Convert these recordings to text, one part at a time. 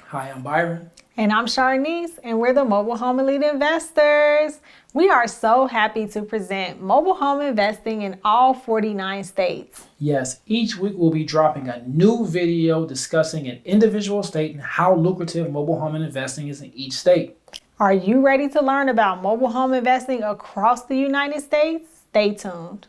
Hi, I'm Byron. And I'm Sharnice, and we're the Mobile Home Elite Investors. We are so happy to present mobile home investing in all 49 states. Yes, each week we'll be dropping a new video discussing an individual state and how lucrative mobile home investing is in each state. Are you ready to learn about mobile home investing across the United States? Stay tuned.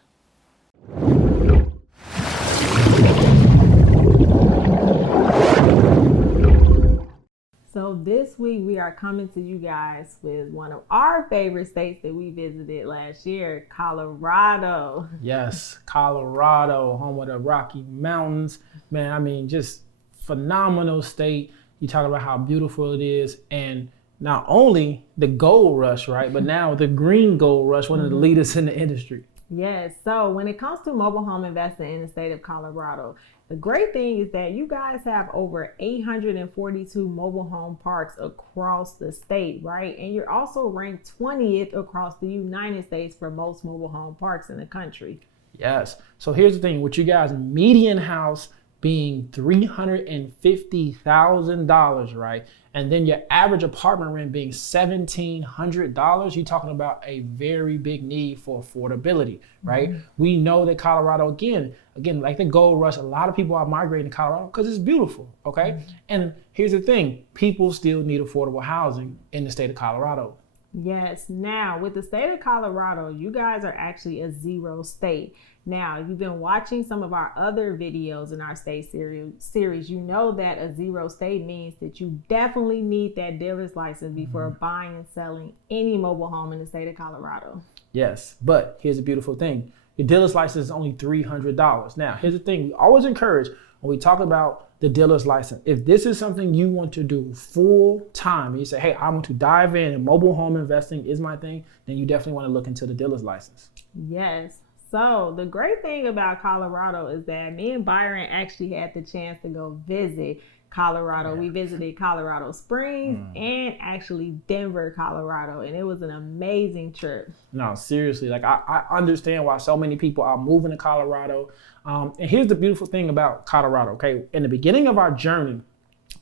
So this week we are coming to you guys with one of our favorite states that we visited last year, Colorado. Yes, Colorado, home of the Rocky Mountains. Man, I mean, just phenomenal state. You talk about how beautiful it is, and not only the gold rush, right, but now the green gold rush, one of the leaders in the industry. Yes, so when it comes to mobile home investing in the state of Colorado, the great thing is that you guys have over 842 mobile home parks across the state, right? And you're also ranked 20th across the United States for most mobile home parks in the country. Yes. So here's the thing with you guys, median house being $350,000, right? And then your average apartment rent being $1,700, you're talking about a very big need for affordability, right? We know that Colorado, again, like the gold rush, a lot of people are migrating to Colorado because it's beautiful, okay? And here's the thing, people still need affordable housing in the state of Colorado. Yes. Now, with the state of Colorado, you guys are actually a zero state. Now, if you've been watching some of our other videos in our state series, you know that a zero state means that you definitely need that dealer's license before buying and selling any mobile home in the state of Colorado. Yes, but here's the beautiful thing. Your dealer's license is only $300. Now, here's the thing. We always encourage when we talk about the dealer's license, if this is something you want to do full time, and you say, hey, I want to dive in and mobile home investing is my thing, then you definitely want to look into the dealer's license. Yes. So the great thing about Colorado is that me and Byron actually had the chance to go visit Colorado. Yeah. We visited Colorado Springs and actually Denver, Colorado, and it was an amazing trip. No, seriously, like I understand why so many people are moving to Colorado. And here's the beautiful thing about Colorado, okay? In the beginning of our journey,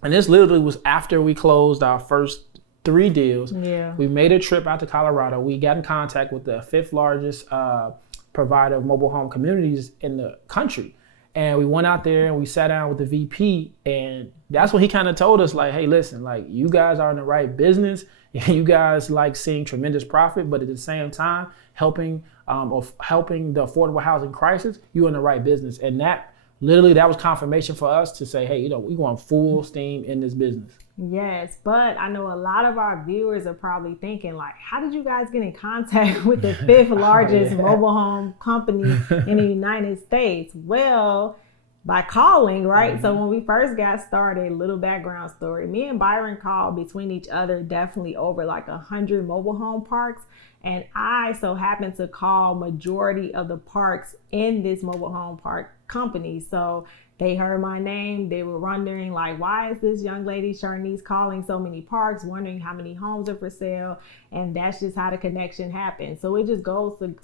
and this literally was after we closed our first 3 deals, we made a trip out to Colorado. We got in contact with the 5th largest provider of mobile home communities in the country. And we went out there and we sat down with the VP, and that's when he kind of told us, like, hey, listen, like, you guys are in the right business. You guys like seeing tremendous profit, but at the same time, helping the affordable housing crisis, you're in the right business. And that was confirmation for us to say, hey, we're going full steam in this business. Yes, but I know a lot of our viewers are probably thinking, like, how did you guys get in contact with the 5th largest mobile home company in the United States? Well, by calling, right? So when we first got started, little background story, me and Byron called between each other definitely over like 100 mobile home parks. And I so happened to call majority of the parks in this mobile home park company. So they heard my name. They were wondering, like, why is this young lady Sharnice calling so many parks, wondering how many homes are for sale? And that's just how the connection happened. So it just goes to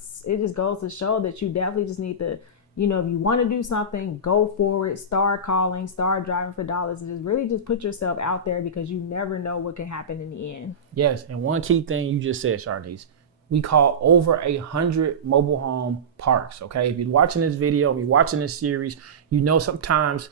show that you definitely just need to, if you want to do something, go forward, start calling, start driving for dollars, and just really just put yourself out there, because you never know what can happen in the end. Yes, and one key thing you just said, Sharnice, we call over 100 mobile home parks, okay? If you're watching this video, if you're watching this series, sometimes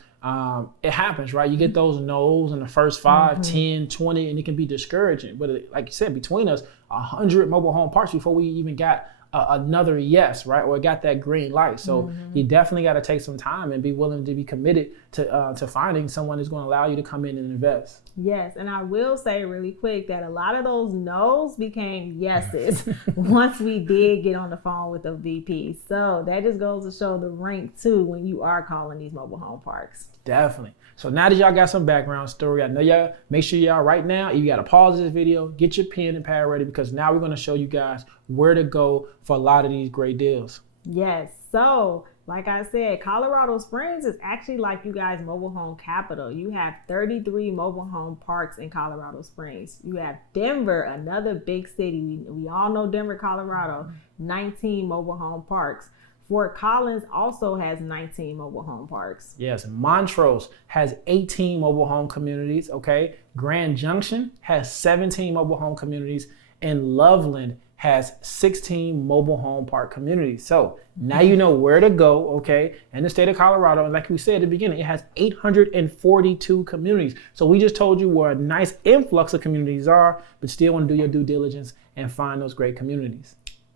it happens, right? You get those no's in the first 5, 10, 20, and it can be discouraging. But like you said, between us, 100 mobile home parks before we even got another yes, right? Or got that green light. So you definitely got to take some time and be willing to be committed to finding someone who's going to allow you to come in and invest. Yes, and I will say really quick that a lot of those no's became yeses once we did get on the phone with the VP. So that just goes to show the rank too when you are calling these mobile home parks. Definitely. So now that y'all got some background story, I know y'all, make sure y'all right now, you got to pause this video, get your pen and pad ready, because now we're going to show you guys where to go for a lot of these great deals. Yes. So like I said, Colorado Springs is actually like you guys' mobile home capital. You have 33 mobile home parks in Colorado Springs. You have Denver, another big city. We all know Denver, Colorado, 19 mobile home parks. Fort Collins also has 19 mobile home parks. Yes, Montrose has 18 mobile home communities, okay? Grand Junction has 17 mobile home communities, and Loveland has 16 mobile home park communities. So now you know where to go, okay? In the state of Colorado, and like we said at the beginning, it has 842 communities. So we just told you where a nice influx of communities are, but still want to do your due diligence and find those great communities.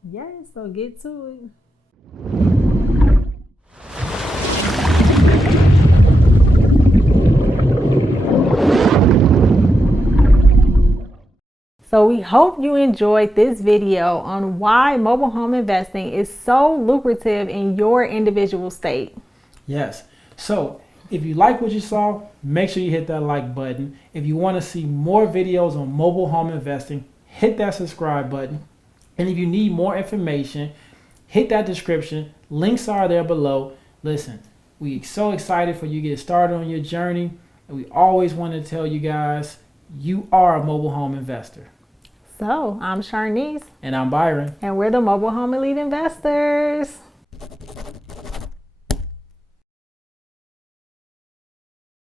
Yes, so get to it. So we hope you enjoyed this video on why mobile home investing is so lucrative in your individual state. Yes. So if you like what you saw, make sure you hit that like button. If you want to see more videos on mobile home investing, hit that subscribe button. And if you need more information, hit that description. Links are there below. Listen, we're so excited for you to get started on your journey. And we always want to tell you guys, you are a mobile home investor. So I'm Sharnice. And I'm Byron. And we're the Mobile Home Elite Investors.